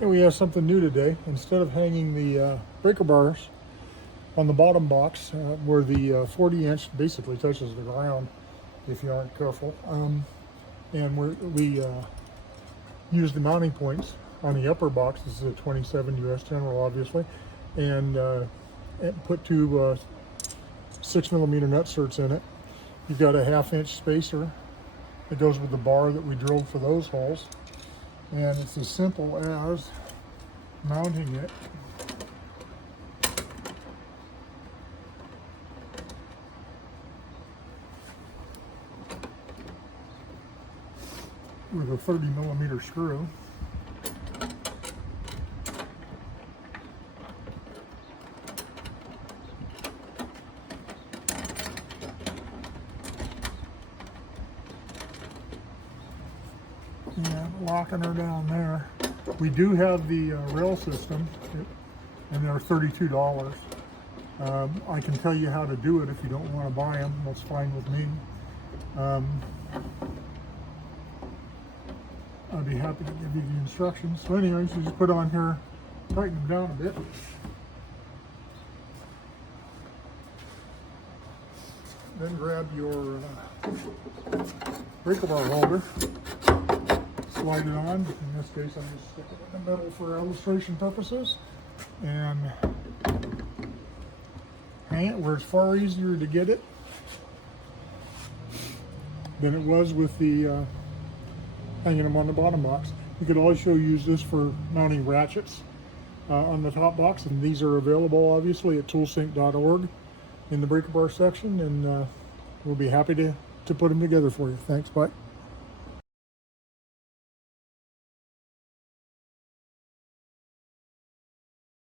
And we have something new today. Instead of hanging the breaker bars on the bottom box where the 40-inch basically touches the ground if you aren't careful, and we use the mounting points on the upper box. This is a 27 US General, obviously, and put two 6mm nutserts in it. You've got a 1/2-inch spacer that goes with the bar that we drilled for those holes, and it's as simple as mounting it with a 30mm screw. And locking her down there. We do have the rail system, and they're $32. I can tell you how to do it if you don't want to buy them. That's fine with me. I'd be happy to give you the instructions. So anyways, you just put on here, tighten them down a bit. Then grab your breaker bar holder, slide it on. In this case, I'm just sticking it in the middle for illustration purposes, and hang it where it's far easier to get it than it was with the hanging them on the bottom box. You could also use this for mounting ratchets on the top box, and these are available obviously at toolsync.org in the breaker bar section, and we'll be happy to put them together for you. Thanks, bye.